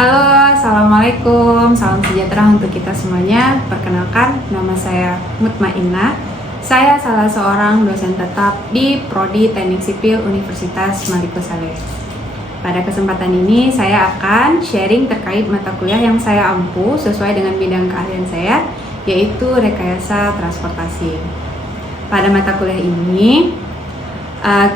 Halo, Assalamualaikum, salam sejahtera untuk kita semuanya. Perkenalkan, nama saya Mutmainah. Saya salah seorang dosen tetap di Prodi Teknik Sipil Universitas Maliku Saleh. Pada kesempatan ini, saya akan sharing terkait mata kuliah yang saya ampu sesuai dengan bidang keahlian saya, yaitu rekayasa transportasi. Pada mata kuliah ini,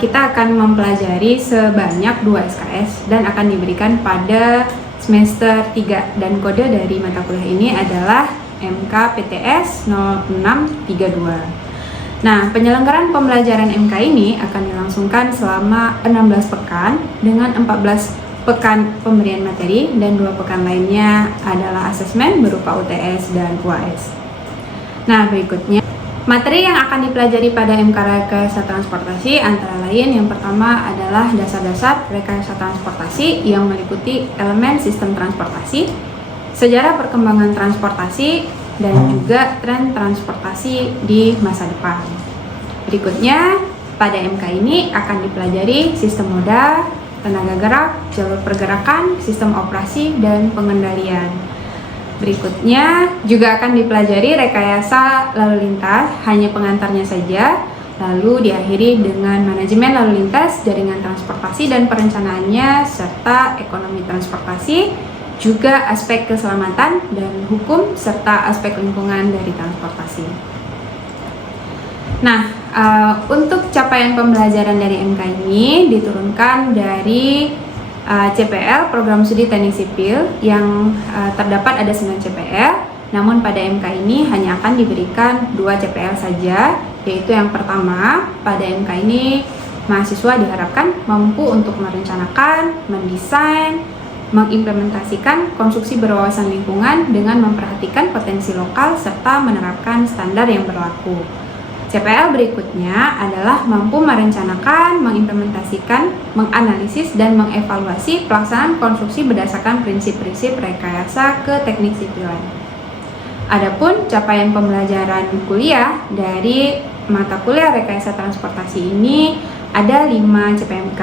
kita akan mempelajari sebanyak 2 SKS dan akan diberikan pada semester 3, dan kode dari mata kuliah ini adalah MKPTS 0632. Nah, penyelenggaraan pembelajaran MK ini akan dilangsungkan selama 16 pekan dengan 14 pekan pemberian materi dan 2 pekan lainnya adalah asesmen berupa UTS dan UAS. Nah, berikutnya materi yang akan dipelajari pada MK Rekayasa Transportasi antara lain yang pertama adalah dasar-dasar rekayasa transportasi yang meliputi elemen sistem transportasi, sejarah perkembangan transportasi, dan juga tren transportasi di masa depan. Berikutnya, pada MK ini akan dipelajari sistem moda, tenaga gerak, jalur pergerakan, sistem operasi, dan pengendalian. Berikutnya juga akan dipelajari rekayasa lalu lintas, hanya pengantarnya saja, lalu diakhiri dengan manajemen lalu lintas, jaringan transportasi dan perencanaannya, serta ekonomi transportasi, juga aspek keselamatan dan hukum, serta aspek lingkungan dari transportasi. Nah, untuk capaian pembelajaran dari MK ini diturunkan dari CPL, Program Studi Teknik Sipil, yang terdapat ada 9 CPL, namun pada MK ini hanya akan diberikan 2 CPL saja, yaitu yang pertama, pada MK ini mahasiswa diharapkan mampu untuk merencanakan, mendesain, mengimplementasikan konstruksi berwawasan lingkungan dengan memperhatikan potensi lokal serta menerapkan standar yang berlaku. CPL berikutnya adalah mampu merencanakan, mengimplementasikan, menganalisis, dan mengevaluasi pelaksanaan konstruksi berdasarkan prinsip-prinsip rekayasa keteknik sipilan. Adapun capaian pembelajaran kuliah dari mata kuliah rekayasa transportasi ini ada 5 CPMK.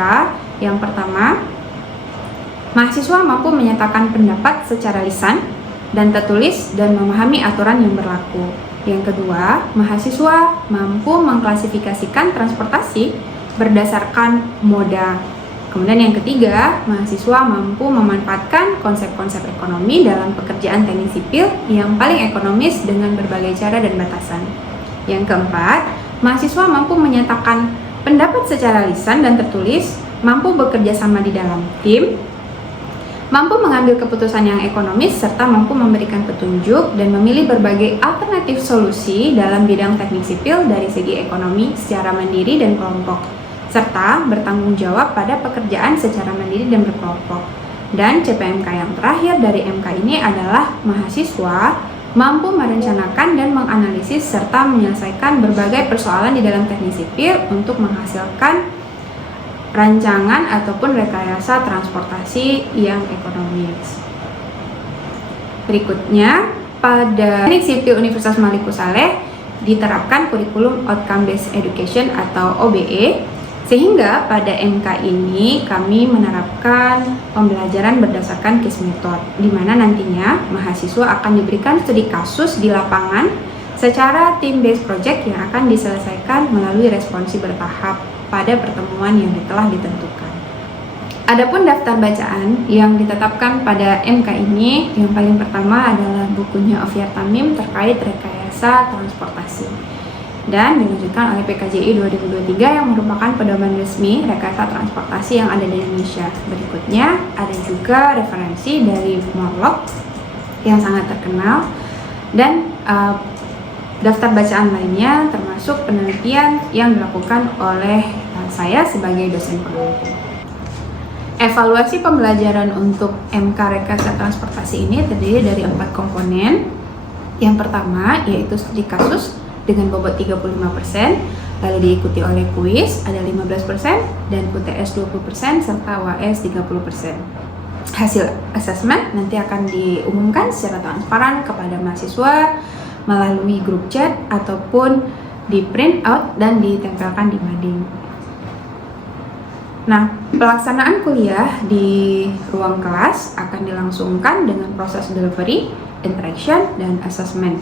Yang pertama, mahasiswa mampu menyatakan pendapat secara lisan dan tertulis dan memahami aturan yang berlaku. Yang kedua, mahasiswa mampu mengklasifikasikan transportasi berdasarkan moda. Kemudian yang ketiga, mahasiswa mampu memanfaatkan konsep-konsep ekonomi dalam pekerjaan teknik sipil yang paling ekonomis dengan berbagai cara dan batasan. Yang keempat, mahasiswa mampu menyatakan pendapat secara lisan dan tertulis, mampu bekerja sama di dalam tim, mampu mengambil keputusan yang ekonomis, serta mampu memberikan petunjuk dan memilih berbagai alternatif solusi dalam bidang teknik sipil dari segi ekonomi secara mandiri dan kelompok, serta bertanggung jawab pada pekerjaan secara mandiri dan berkelompok. Dan CPMK yang terakhir dari MK ini adalah mahasiswa mampu merencanakan dan menganalisis serta menyelesaikan berbagai persoalan di dalam teknik sipil untuk menghasilkan rancangan ataupun rekayasa transportasi yang ekonomis. Berikutnya, pada Teknik Sipil Universitas Maliku Saleh diterapkan kurikulum Outcome Based Education atau OBE, sehingga pada MK ini kami menerapkan pembelajaran berdasarkan case method, di mana nantinya mahasiswa akan diberikan studi kasus di lapangan secara team based project yang akan diselesaikan melalui responsi bertahap pada pertemuan yang telah ditentukan. Adapun daftar bacaan yang ditetapkan pada MK ini, yang paling pertama adalah bukunya Oviar Tamim terkait rekayasa transportasi dan dilanjutkan oleh PKJI 2023 yang merupakan pedoman resmi rekayasa transportasi yang ada di Indonesia. Berikutnya ada juga referensi dari Morlock yang sangat terkenal dan daftar bacaan lainnya termasuk penelitian yang dilakukan oleh saya sebagai dosen peneliti. Evaluasi pembelajaran untuk MK Rekayasa Transportasi ini terdiri dari 4 komponen. Yang pertama yaitu studi kasus dengan bobot 35%, lalu diikuti oleh kuis ada 15% dan UTS 20% serta UAS 30%. Hasil asesmen nanti akan diumumkan secara transparan kepada mahasiswa melalui grup chat ataupun di print out dan ditempelkan di mading. Nah, pelaksanaan kuliah di ruang kelas akan dilangsungkan dengan proses delivery, interaction, dan assessment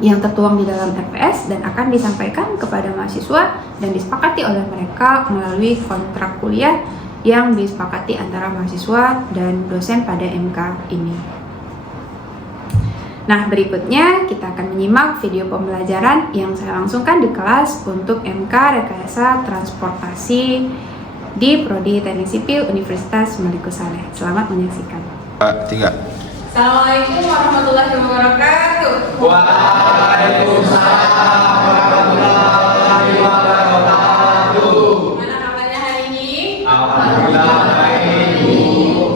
yang tertuang di dalam RPS dan akan disampaikan kepada mahasiswa dan disepakati oleh mereka melalui kontrak kuliah yang disepakati antara mahasiswa dan dosen pada MK ini. Nah, berikutnya kita akan menyimak video pembelajaran yang saya langsungkan di kelas untuk MK Rekayasa Transportasi di Prodi Teknik Sipil Universitas Maliku Saleh. Selamat menyaksikan. 3. Assalamualaikum warahmatullahi wabarakatuh. Waalaikumsalam warahmatullahi wabarakatuh. Gimana kabarnya hari ini? Alhamdulillah baik.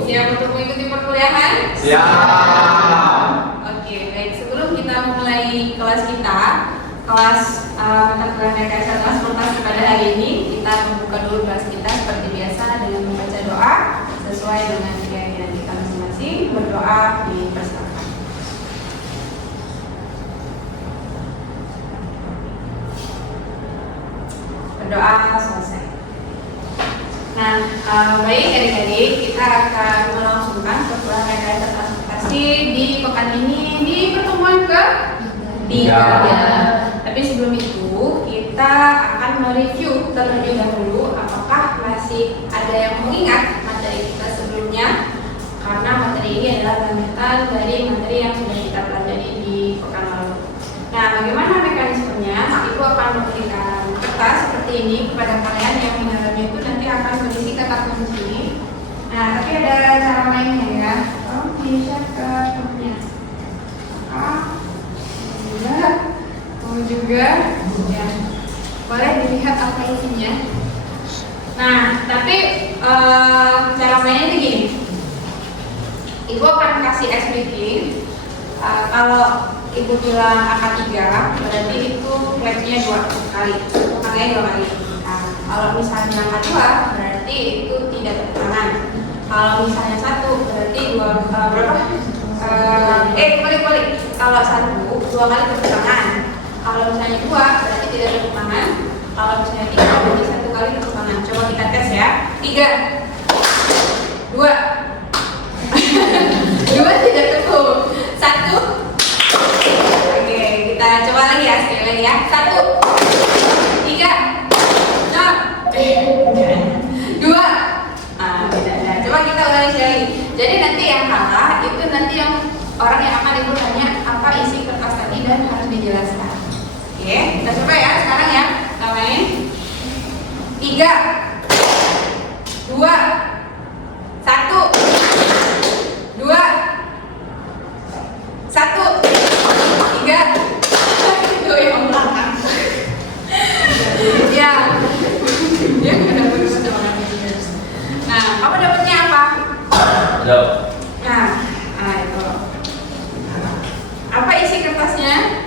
Siap untuk mengikuti perkuliahan? Siap. Oke, baik. Sebelum kita mulai kelas kita, kelas mata kuliah rekayasa transportasi pada hari ini, kita membuka dulu kelas kita seperti biasa dengan membaca doa sesuai dengan keyakinan kita masing-masing. Berdoa dipersilakan. Berdoa selesai. Nah, baik adik-adik, kita akan melangsungkan perkuliahan rekayasa transportasi di pekan ini di pertemuan ke 3. Tapi sebelum itu kita akan mereview terlebih dahulu apakah masih ada yang mengingat materi kita sebelumnya, karena materi ini adalah lanjutan dari materi yang sudah kita pelajari di pekan lalu. Nah, bagaimana mekanismenya? Ibu akan memberikan kertas seperti ini kepada kalian yang di dalamnya itu nanti akan berisi kata kunci. Nah, tapi ada cara mainnya ya. Tolong di-share ke grupnya. Juga ya, boleh dilihat apa isinya. Nah, tapi cara mainnya itu gini. Ibu akan kasih explicating. Kalau ibu bilang angka 3, berarti itu flashnya 2 kali, angkanya 2 kali. Nah, kalau misalnya angka 2, berarti itu tidak tertangan. Kalau misalnya 1, berarti berapa? Balik. Kalau 1, 2 kali tepuk tangan. Kalau misalnya 2, berarti tidak tepuk tangan. Kalau misalnya 3, berarti 1 kali tepuk tangan. Coba kita tes ya. 3, 2, 2 tidak tepuk. 1. Oke, kita coba lagi ya, sekali lagi ya. 1, 3, 2. Beda. Coba kita ulangi sekali. Jadi nanti yang kalah itu nanti yang orang yang akan ibu tanya apa isi kertas tadi dan harus dijelaskan. Oke, kita coba ya sekarang ya. Kita main. 3, 2, 1, 2, 1, 3. Itu yang belakang. Ya. Dia nggak dapat sama orang. Nah, kamu dapatnya apa? Jawab. Nah, itu. Apa isi kertasnya?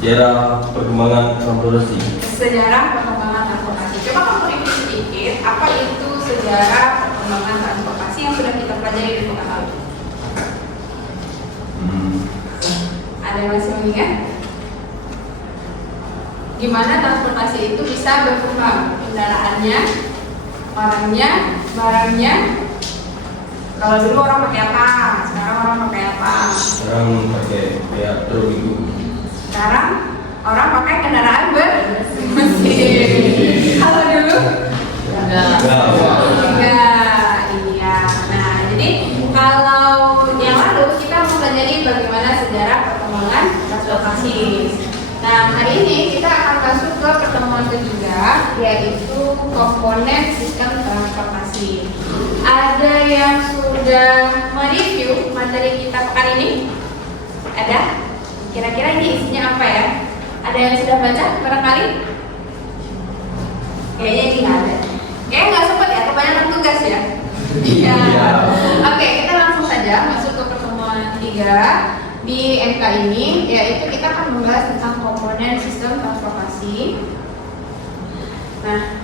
Sejarah perkembangan transportasi. Sejarah perkembangan transportasi. Coba kamu review sedikit, apa itu sejarah perkembangan transportasi yang sudah kita pelajari di pekan lalu? Ada yang masih mengingat? Gimana transportasi itu bisa berkembang? Kendaraannya, orangnya, barangnya. Kalau dulu orang pakai apa? Sekarang orang pakai apa? Sekarang pakai kayak truk. Sekarang orang pakai kendaraan bermesin. Kalau dulu enggak. Iya. Nah, jadi kalau yang lalu kita mempelajari bagaimana sejarah perkembangan transportasi. Nah, hari ini kita akan masuk ke pertemuan ketiga, yaitu komponen sistem transportasi. Ada yang sudah mereview materi kita pekan ini? Ada? Kira-kira ini isinya apa ya? Ada yang sudah baca barangkali? Kayaknya ini nggak ada. Kayaknya nggak sempat ya, kebanyakan tugas ya. Iya. Oke, kita langsung saja masuk ke pertemuan 3 di MK ini, yaitu kita akan membahas tentang komponen sistem transportasi. Nah,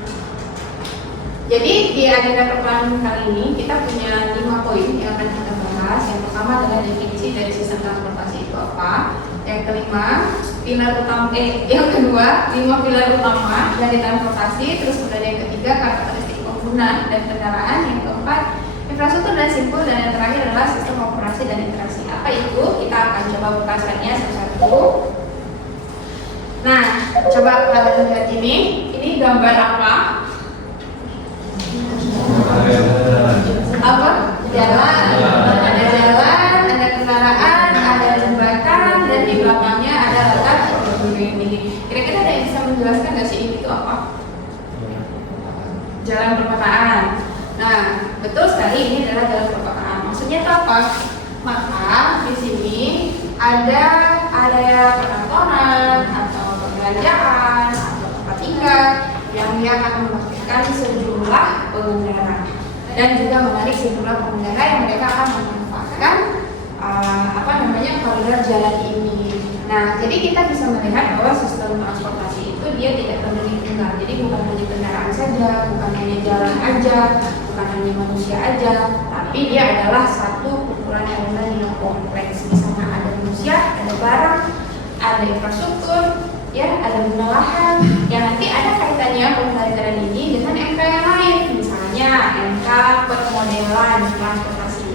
jadi di agenda pertemuan kali ini kita punya 5 poin yang akan kita bahas. Yang pertama adalah definisi dari sistem transportasi itu apa. Yang kelima, yang kedua, 5 pilar utama dari transportasi. transportasi. Terus kemudian yang ketiga karakteristik pengguna dan kendaraan. Yang keempat infrastruktur dan simpul, dan yang terakhir adalah sistem operasi dan interaksi. Apa itu? Kita akan coba buka satu-satu. Nah, coba kalian lihat ini gambar apa? Apa? Jalan. Ada jalan, ada kendaraan, ada jembatan, dan di belakangnya ada letak ini. Kira-kira ada yang bisa menjelaskan nggak sih ini itu apa? Jalan perkotaan. Nah, betul sekali, ini adalah jalan perkotaan. Maksudnya itu apa? Maka di sini ada area perkantoran atau perbelanjaan atau tempat tinggal yang dia akan memasukkan sejumlah pengendara dan juga menarik sejumlah pengendara yang mereka akan memanfaatkan koridor jalan ini. Nah, jadi kita bisa melihat bahwa sistem transportasi itu dia tidak terdiri tunggal. Jadi bukan hanya kendaraan saja, bukan hanya jalan aja, bukan hanya manusia aja, tapi dia adalah satu kumpulan elemen yang kompleks. Misalnya ada manusia, ada barang, ada infrastruktur, ya, ada guna lahan, yang nanti ada kaitannya pembelajaran ini dengan MK yang lain. Misalnya MK permodelan transportasi.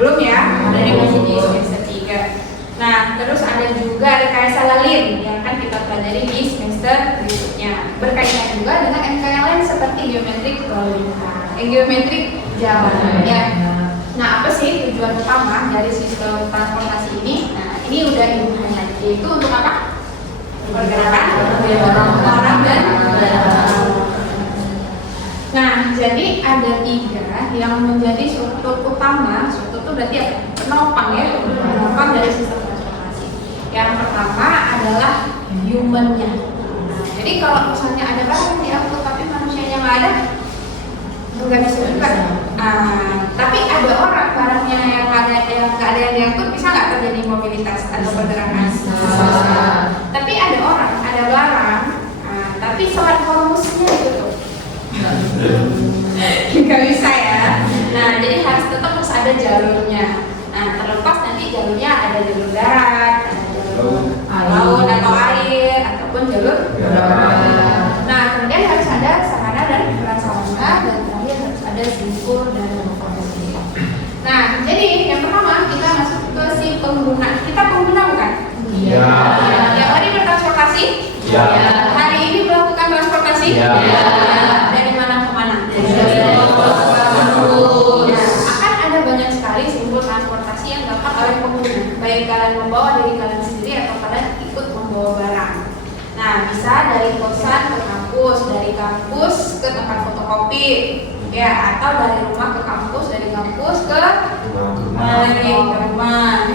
Belum ya? Ada yang masih di semester 3. Nah, terus ada juga rekayasa lalin yang akan kita pelajari di semester berikutnya. Berkaitan juga dengan MK yang lain seperti geometrik lalu lintas, geometrik jalan. Ya. Nah, apa sih tujuan utama dari sistem transportasi ini? Nah, ini udah ilmunya, yaitu untuk apa? Pergerakan orang dan nah, jadi ada 3 yang menjadi struktur utama. Struktur itu berarti apa? Penopang ya, penopang dari sistem transportasi. Yang pertama adalah human-nya. Nah, jadi kalau misalnya ada barang yang diangkut tapi manusianya nggak ada, nggak bisa juga. Tapi ada orang, barangnya yang nggak ada yang diangkut, bisa nggak terjadi mobilitas atau pergerakan? Tapi ada orang, ada barang, tapi selat hormusnya ditutup. Nggak bisa ya. Nah, jadi harus tetap ada jalurnya. Nah, terlepas nanti jalurnya ada jalur darat, ada jalur laut atau air, ataupun jalur darat. Nah, kemudian harus ada sarana dan prasarana, dan terakhir harus ada simpul dan informasi. Nah, jadi yang pertama kita masuk ke si pengguna. Kita pengguna bukan? Iya. Yang tadi bertransportasi? Iya. Hari ini melakukan transportasi? Iya. Dari mana ke mana? Akan ada banyak sekali simbol transportasi yang dapat oleh pengguna, baik kalian membawa diri kalian sendiri atau kalian ikut membawa barang. Nah, bisa dari kosan ke kampus, dari kampus ke tempat fotokopi, ya, atau dari rumah ke kampus, dari kampus ke lagi ke rumah.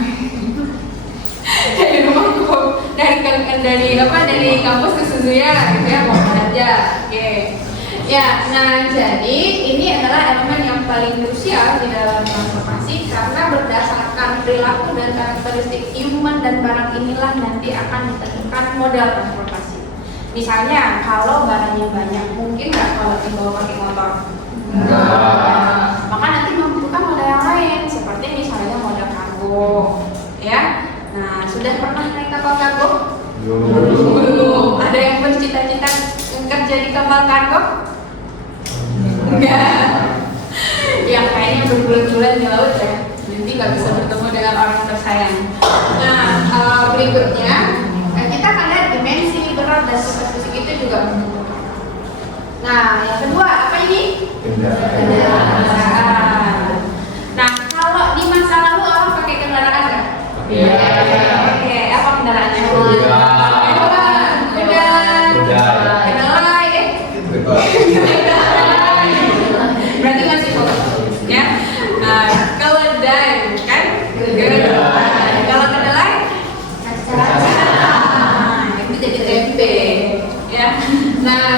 dari kampus ke Suzuya, gitu ya, mau aja. Oke. Ya, nah jadi ini adalah elemen yang paling krusial di dalam transportasi karena berdasarkan perilaku dan karakteristik human dan barang inilah nanti akan ditentukan modal transportasi. Misalnya kalau barangnya banyak, mungkin nggak kalau dibawa pakai motor? Maka nanti membutuhkan modal yang lain, seperti misalnya modal kargo, ya. Nah, sudah pernah naik kapal kargo? Belum. Ada yang bercita-cita kerja di kapal kargo? Enggak. Ya kayaknya berbulan-bulan di laut ya, nanti nggak bisa bertemu dengan orang tersayang. Nah, berikutnya kita akan lihat dimensi, berat, dan sifat fisik itu juga menentukan. Nah, yang kedua apa ini? Kendaraan. Nah, kalau di masa lalu orang pakai kendaraan nggak? Oke, apa kendaraannya? Berarti masih fokus, ya. Keledai, kan? Kalau kedelai, itu jadi tempe, ya. Nah,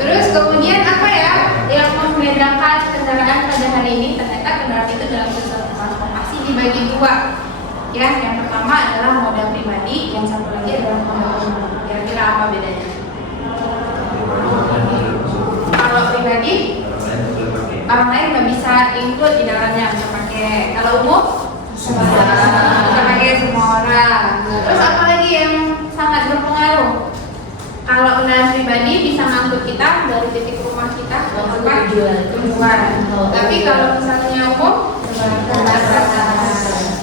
terus kemudian apa ya yang membedakan kendaraan pada hari ini? Ternyata kendaraan itu dalam sistem transportasi dibagi 2. Ya, yang pertama adalah moda pribadi, yang satu lagi adalah moda umum. Kira-kira apa bedanya? Kalau pribadi, orang lain nggak bisa include di dalamnya, bisa pakai. Kalau umum, bisa pakai semua orang. Terus apa lagi yang sangat berpengaruh? Kalau kendaraan pribadi bisa ngangkut kita dari titik rumah kita ke tempat tujuan. Tapi kalau misalnya umum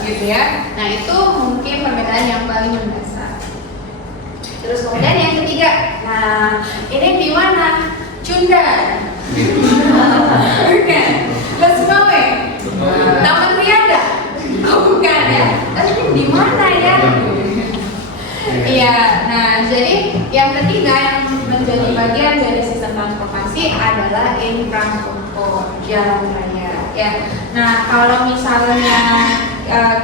gitu ya. Nah itu mungkin perbedaan yang paling mendasar. Terus kemudian yang ketiga, nah ini di mana? Cunda. Bukan. Lesmawe. Taman Riada. Oh, bukan ya. Tapi di mana ya? Iya. Nah, jadi yang ketiga yang menjadi bagian dari sistem transportasi adalah infrastruktur jalan raya. Ya. Nah, kalau misalnya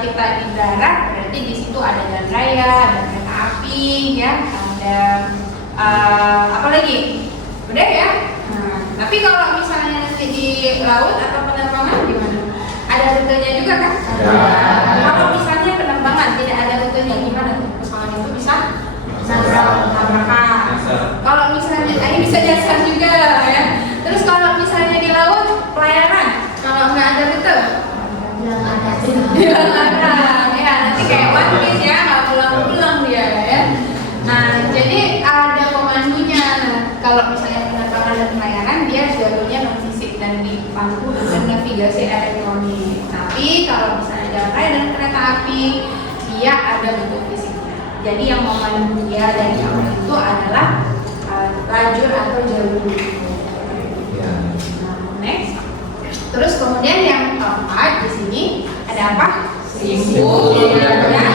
kita di darat, berarti di situ ada jalan raya, ada kereta api, ya, ada apa lagi? Udah ya. Nah, tapi kalau misalnya nanti di laut atau penerbangan gimana? Ada rutenya juga kan? Kalau misalnya penerbangan tidak ada rutenya, gimana? Pesawat itu bisa tabrakan. Kalau misalnya ini bisa jasa juga ya. Terus kalau misalnya di laut pelayaran, kalau nggak ada rute, ya nanti kayak One Piece ya, nggak pulang-pulang dia ya. Nah, jadi ada pemandunya. Nah, kalau misalnya penerbangan dan pelayaran, dia jalurnya non-fisik dan dipandu dengan navigasi elektronik. Tapi kalau misalnya jalan raya dan kereta api, dia ada bentuk fisiknya. Jadi yang memandu dia dari awal itu adalah lajur atau jalur. Next. Terus kemudian yang keempat di sini ada apa? Simpul terminal.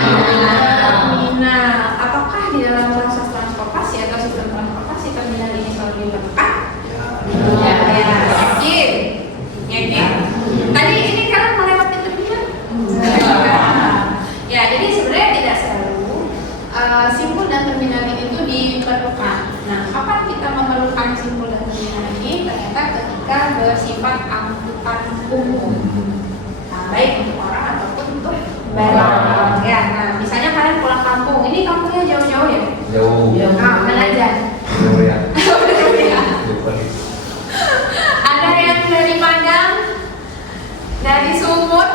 Apakah di dalam proses transportasi atau sistem transportasi terminal ini selalu lengkap? Ya, yakin. Yakin. Tadi ini kalian melewati terminal? Ya, jadi sebenarnya tidak selalu simpul dan terminal itu diperlukan. Nah, kapan kita memerlukan simpul dan terminal ini? Ternyata ketika bersifat angkutan umum, baik untuk orang ataupun untuk barang. Ya, nah misalnya kalian pulang kampung, ini kampungnya jauh-jauh ya? Jauh. Nah, mana aja? Jauh ya. Ada yang dari Padang, dari Sumut,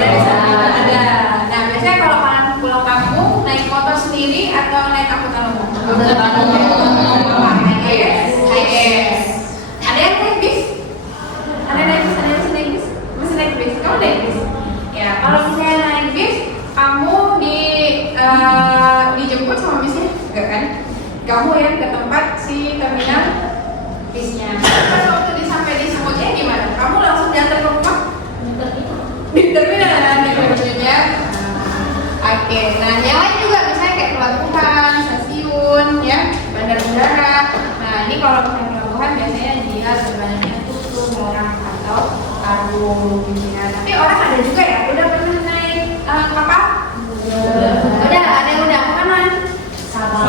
dari sana ada. Nah, biasanya kalau kalian pulang kampung, naik motor sendiri atau naik angkutan umum? Yes. Ada yang naik bis? Ada naik bis? Masih naik bis? Kamu naik bis? Ya, kalau misalnya naik bis, kamu dijemput sama bisnya? Enggak kan? Kamu yang ke tempat si terminal bisnya. Pas waktu sampai di Sumutnya gimana? Kamu langsung diantar ke rumah? Di terminal, di terminalnya. Oke, nah yang lain juga misalnya kayak pelabuhan, stasiun, ya, bandar udara. Nah ini kalau misalnya pelabuhan biasanya dia sebenarnya tutup orang atau karung gitu ya. Tapi orang ada juga ya, udah pernah naik kapal? Udah, ada yang udah kemana? Sabah.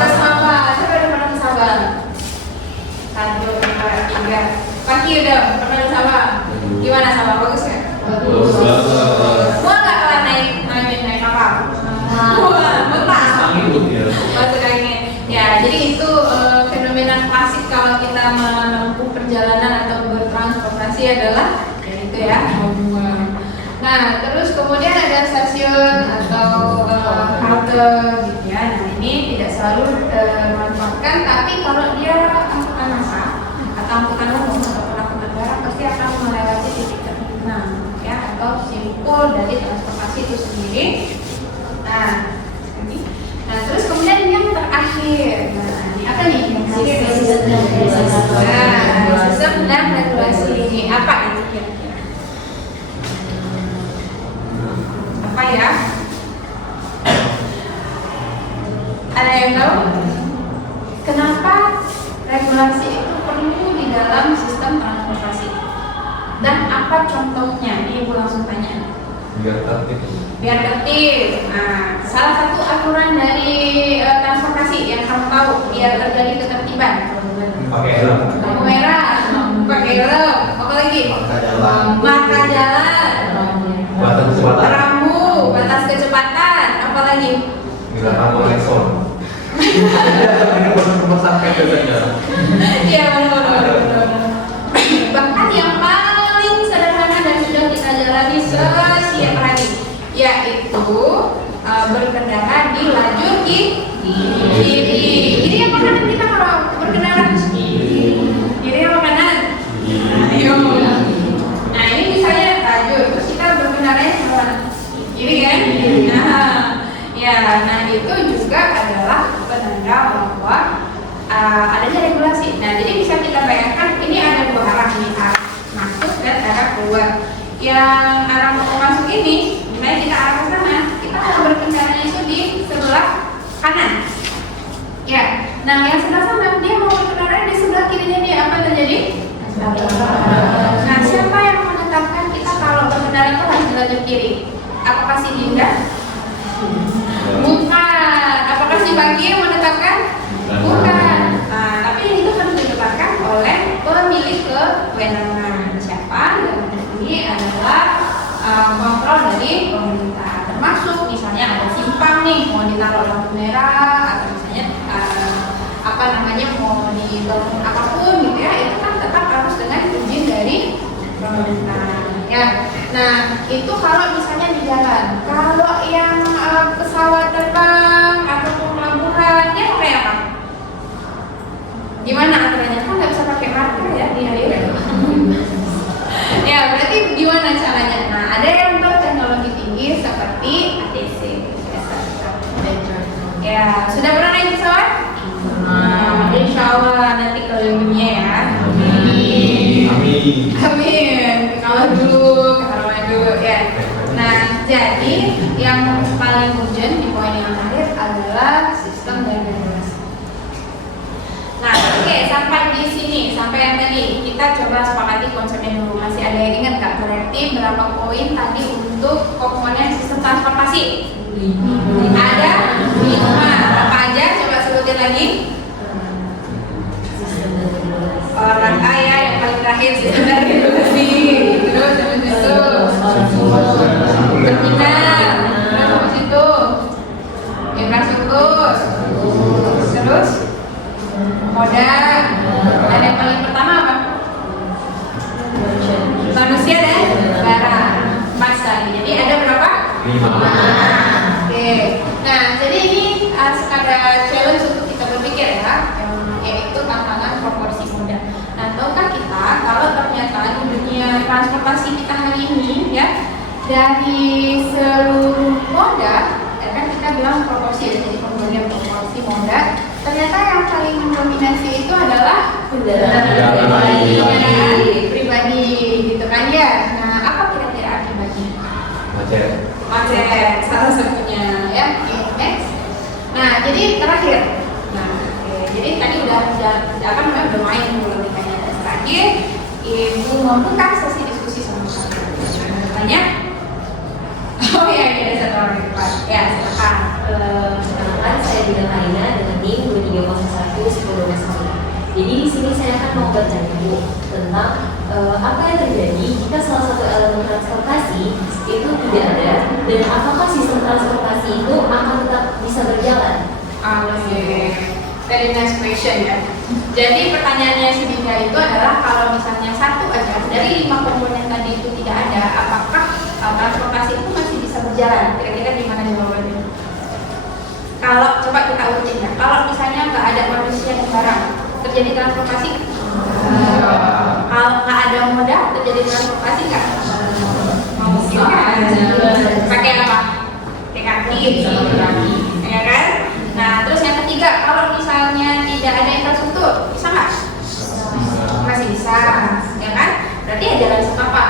Ke Sabah, siapa udah pernah ke Sabah? 1, 2, 3. Pagi udah pernah ke Sabah. Gimana Sabah, bagus nggak? Bagus. Mau nggak kalian naik kapal? Wah, betah. Masuk angin. Ya, jadi itu fenomena klasik kalau kita menempuh perjalanan atau bertransportasi adalah ya itu ya. Nah, terus kemudian ada stasiun atau halte gitu ya. Nah, ini tidak selalu memanfaatkan, tapi kalau dia angkutan massal atau angkutan umum atau angkutan barang pasti akan melewati titik terminal ya atau simpul dari transportasi itu sendiri. Nah, terus kemudian yang terakhir, nah ini apa nih? Sistem dan regulasi apa itu kira-kira? Apa ya? Ada yang tahu? Kenapa regulasi itu perlu di dalam sistem transportasi? Dan apa contohnya? Ini Ibu langsung tanya. Biar tertib. Nah, salah satu aturan dari transportasi yang kamu tahu biar terjadi ketertiban. Pakai helm. Lampu merah, pakai helm. Apa lagi? Marka jalan. Batas kecepatan. Rambu, batas kecepatan. Apa lagi? Bila kamu lekson. Ini bukan rumah sakit biasanya. Iya benar. Bahkan yang paling sederhana dan sudah kita jalani setiap hari, yaitu berkendara di lajur kiri. Ini yang pernah Nah, siapa yang menetapkan kita kalau berkendara itu harus berlajur kiri? Apakah si Dinda? Bukan. Apakah si Bagi yang menetapkan? Bukan. Nah, tapi itu harus ditetapkan oleh pemilik kewenangan. Siapa? Dalam ini adalah kontrol dari pemerintah. Termasuk misalnya ada simpang nih, mau ditaruh lampu merah atau misalnya mau dibangun apapun gitu ya, itu kan tetap harus dengan izin dari pemerintah ya. Nah, itu kalau misalnya di jalan. Kalau yang pesawat terbang ataupun pelabuhan, dia pakai apa? Gimana aturannya? Kan nggak bisa pakai marker ya di air. Ya, berarti gimana caranya? Nah, ada yang berteknologi tinggi seperti ATC. Ya, sudah pernah naik pesawat? Insya Allah nanti keliling dunia ya. Amin. Amin. Kalau dulu, kalau dulu ya. Nah, jadi yang paling urgent di poin yang terakhir adalah sistem dan regulasi. Nah, oke, sampai di sini, sampai yang tadi kita coba sepakati konsepnya dulu. Masih ada yang ingat nggak? Berarti berapa poin tadi untuk komponen sistem transportasi? Ada 5. Apa aja? Coba sebutin lagi. Orang kaya yang paling terakhir sistem dan regulasi. Terus habis itu terminal, terus habis itu infrastruktur, terus moda. Dan yang paling pertama apa? Manusia dan barang. Masa. Jadi ada berapa? 5. Oke. Nah, jadi ini sekadar challenge untuk kita berpikir ya, yaitu tantangan proporsi moda. Nah, tahukah kita kalau ternyata di dunia transportasi kita hari ini ya, dari seluruh moda, ya kan kita bilang proporsi ya, jadi pembagian proporsi moda, ternyata yang paling mendominasi itu adalah kendaraan pribadi gitu kan ya. Nah, apa kira-kira akibatnya? Macet, salah satunya ya. Next. Nah, jadi terakhir. Nah, jadi tadi udah main dulu logikanya. Dan terakhir, Ibu membuka sesi diskusi sama kami. Tanya? Oh iya, ada satu orang di depan. Ya, silakan. Perkenalkan, saya Dinda Karina dengan NIM 2301 Jadi di sini saya akan mau bertanya Bu tentang apa yang terjadi jika salah satu elemen transportasi itu tidak ada, dan apakah sistem transportasi itu akan tetap bisa berjalan? Very nice question ya. Jadi pertanyaannya si Dinda itu adalah kalau misalnya satu aja dari 5 komponen tadi itu tidak ada, apakah transportasi itu masih bisa berjalan? Kira-kira gimana jawabannya? Kalau coba kita urutin ya. Kalau misalnya nggak ada manusia dan barang, terjadi transportasi? Kalau nggak ada moda, terjadi transportasi nggak? Pakai apa? Pakai kaki, ya kan? Nah, terus yang ketiga, kalau misalnya tidak ada infrastruktur, bisa nggak? Masih bisa, ya kan? Berarti ada jalan setapak.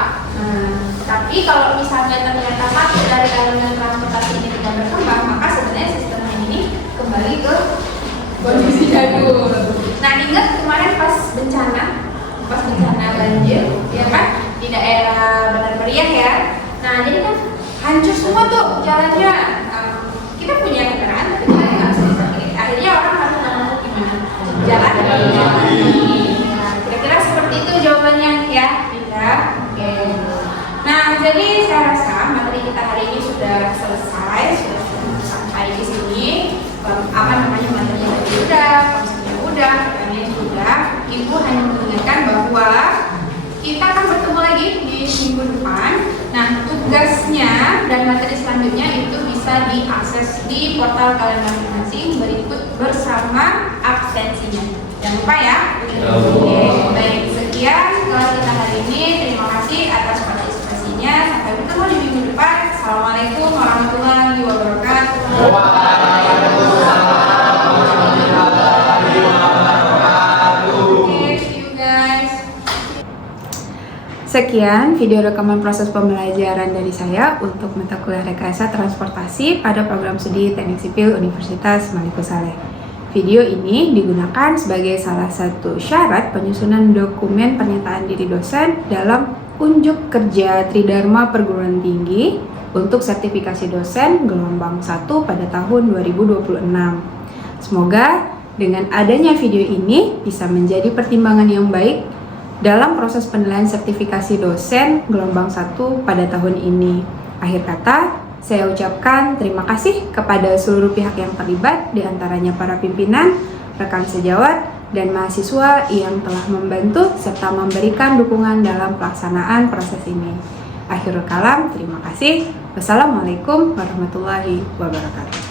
Tapi kalau misalnya ternyata satu dari elemen transportasi ini tidak berkembang, maka sebenarnya sistem ini kembali ke kondisi jadul. Nah, ingat kemarin pas bencana banjir, ya kan? Di daerah Bandar Meriah ya. Nah, jadi kan hancur semua tuh jalannya. Kita punya kendaraan, tapi kita nggak bisa dipakai. Akhirnya orang harus menemukan gimana jalan. Nah, kira-kira seperti itu jawabannya ya, Dinda. Oke. Nah, jadi saya rasa materi kita hari ini sudah selesai, sudah sampai di sini. Materinya udah, konsepnya udah, pertanyaannya sudah. Ibu hanya mengingatkan bahwa kita akan bertemu lagi di minggu depan. Nah, tugasnya dan materi selanjutnya itu bisa diakses di portal kalian masing-masing berikut bersama absensinya. Jangan lupa ya. Oke, baik, sekian kelas kita hari ini. Terima kasih atas partisipasinya. Sampai bertemu di minggu depan. Assalamualaikum warahmatullahi wabarakatuh. Sekian video rekaman proses pembelajaran dari saya untuk mata kuliah rekayasa transportasi pada program studi Teknik Sipil Universitas Maliku Saleh. Video ini digunakan sebagai salah satu syarat penyusunan dokumen pernyataan diri dosen dalam unjuk kerja Tridharma Perguruan Tinggi untuk sertifikasi dosen gelombang 1 pada tahun 2026. Semoga dengan adanya video ini bisa menjadi pertimbangan yang baik dalam proses penilaian sertifikasi dosen gelombang 1 pada tahun ini. Akhir kata, saya ucapkan terima kasih kepada seluruh pihak yang terlibat, diantaranya para pimpinan, rekan sejawat, dan mahasiswa yang telah membantu serta memberikan dukungan dalam pelaksanaan proses ini. Akhirul kalam, terima kasih. Wassalamualaikum warahmatullahi wabarakatuh.